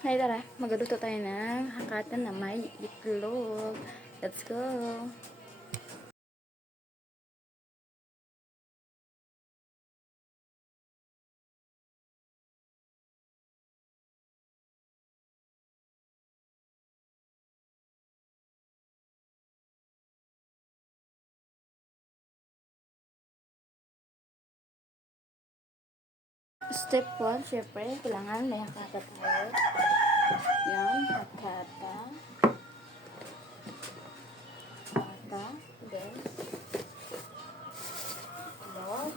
Hay, tara. Magluto tayo ng hakatan na may itlog. Let's go! Step 1, syempre, kailangan may hakata tayo. Yan, hakata. Hakata. Then, itlog.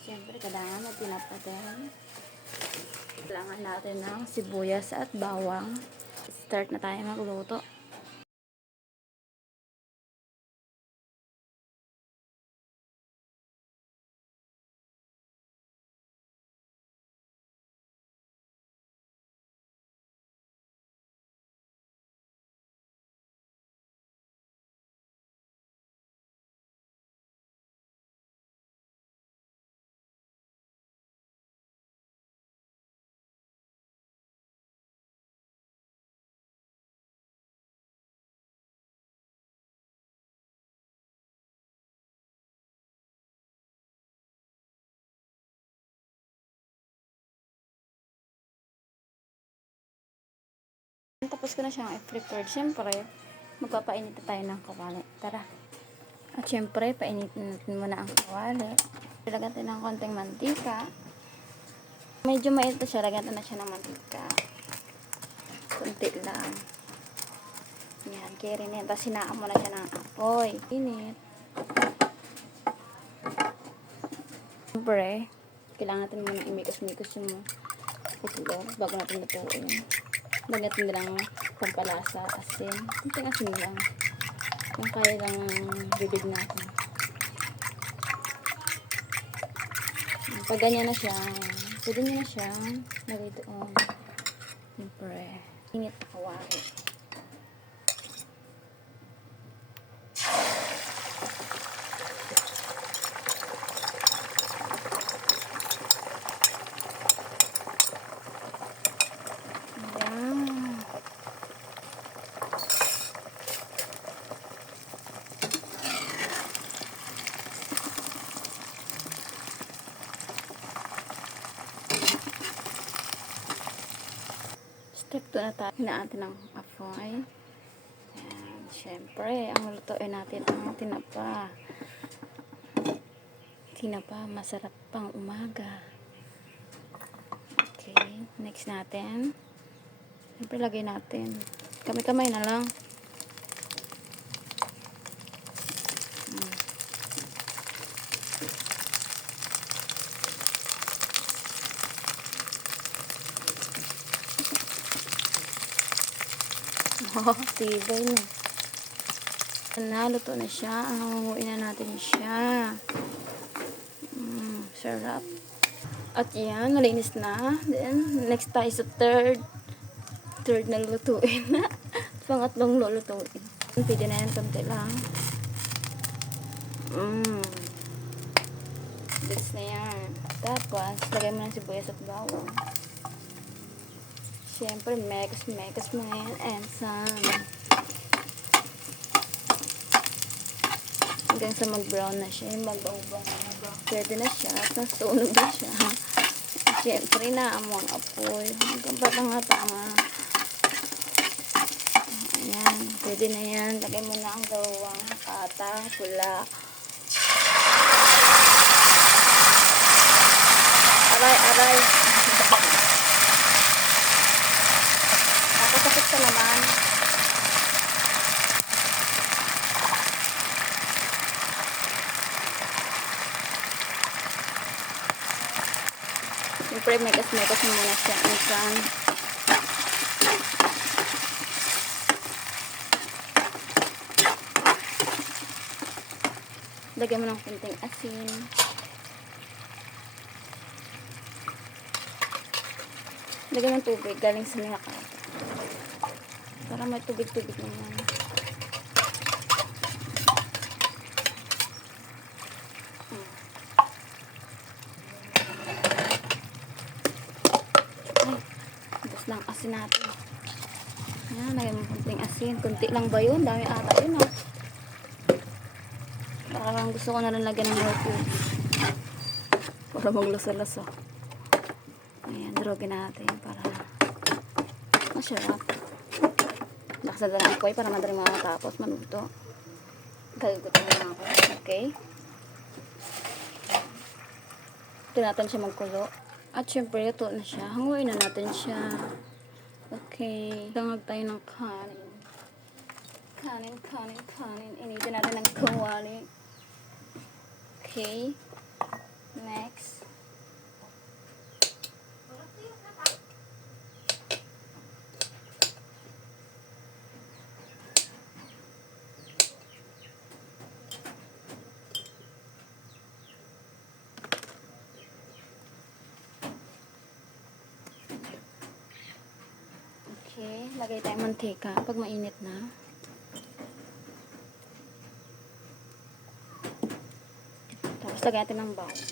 Syempre, kailangan na tinapatan. Kailangan natin ng sibuyas at bawang. Start na tayo magluto. Tapos ko na siyang i-prepare. Siyempre, magpapainit na tayo ng kawali. Tara. At siyempre, painitin natin muna ang kawali. Lagyan natin ng konting mantika. Medyo mainit na siya. Lagyan na siya ng mantika. Kunti lang. Yan, carry na yan. Tapos sinaan mo na siya ng apoy. Init. Siyempre, kailangan natin muna imikos-mikos yung itlog bago natin lutuin. Lagyan natin nilang pampalasa, asin. Kunting asin lang. Kung kaya lang bibig natin. Pag ganyan na siya, pwede nyo na siya lagay doon. Siyempre, init na kawali. Step 2 na tayo. Hinaan natin ng apoy. And, syempre, ang lutuin natin ang tinapa. Tinapa, masarap pang umaga. Okay, next natin. Syempre, lagay natin. Kamay-kamay na lang. Oh, tibay na. Naluto na siya. Hangunguin na natin siya. Sarap. At yan, nalinis na. Then, next tayo sa third. Third na lutuin na. Pangatlong lulutuin. Pwede na yan, konti lang. This na yan. Tapos, lagay mo ng sibuyas at bawang. Siyempre, mekas mo yan. And some. Hanggang sa mag-brown na siya. Mag-brown. Pwede na siya. Tapos, tunog na siya. Siyempre, naamon apoy. Hanggang patanga-tanga. Ayan. Pwede na yan. Lagay mo na ang gawang kata, pula. Aray. Nakasakit ka naman. Siyempre, mekas mo muna siya. Minsan, lagyan mo ng kunting asin. Lagyan ng tubig galing sa nilakata. Para may tubig-tubig naman. lang asin natin. Yan, lagyan mo konting asin. Kunti lang ba yun? Dami ata yun ah. Parang gusto ko na rin lagyan ng more cubes. Para maglasa-lasa. Ayan, drogin natin para masarap. Nakasada na ako para madaling matapos maluto. Gagutin na ako. Okay. Ito natin siya magkulo. At syempre, ito na siya. Hanguin na natin siya. Okay. Dangag tayo ng kanin. Kanin. Initin natin ng kawali. Okay. Next. Okay, lagay tayong mantika pag mainit na. Tapos lagay natin ng bawang.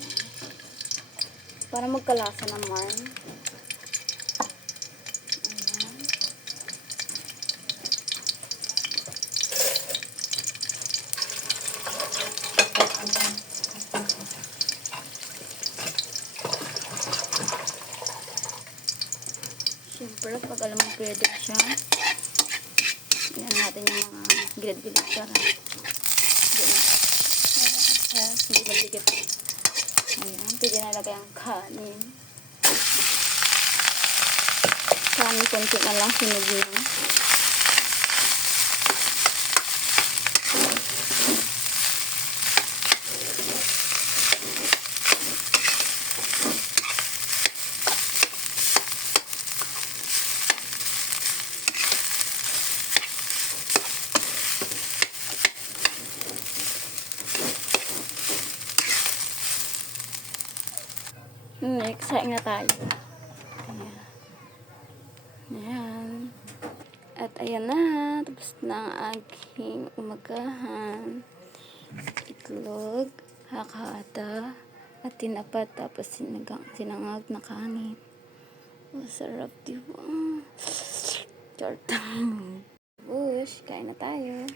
Para magkalasa naman. Ayan. Siyempre, pag alam mo pwede siya, yan natin yung mga gilid-gilid para hindi magdikit. Ayan, pwede nalagay ang kanin. Kanin, konti na lang, sunog yun. Next, saing na tayo. Ayan. Ayan. At ayan na. Tapos na ang aking umagahan. Itlog, hakata, at tinapat. Tapos sinangag na kanin. Masarap, diba? Chartang. Bush, kain na tayo.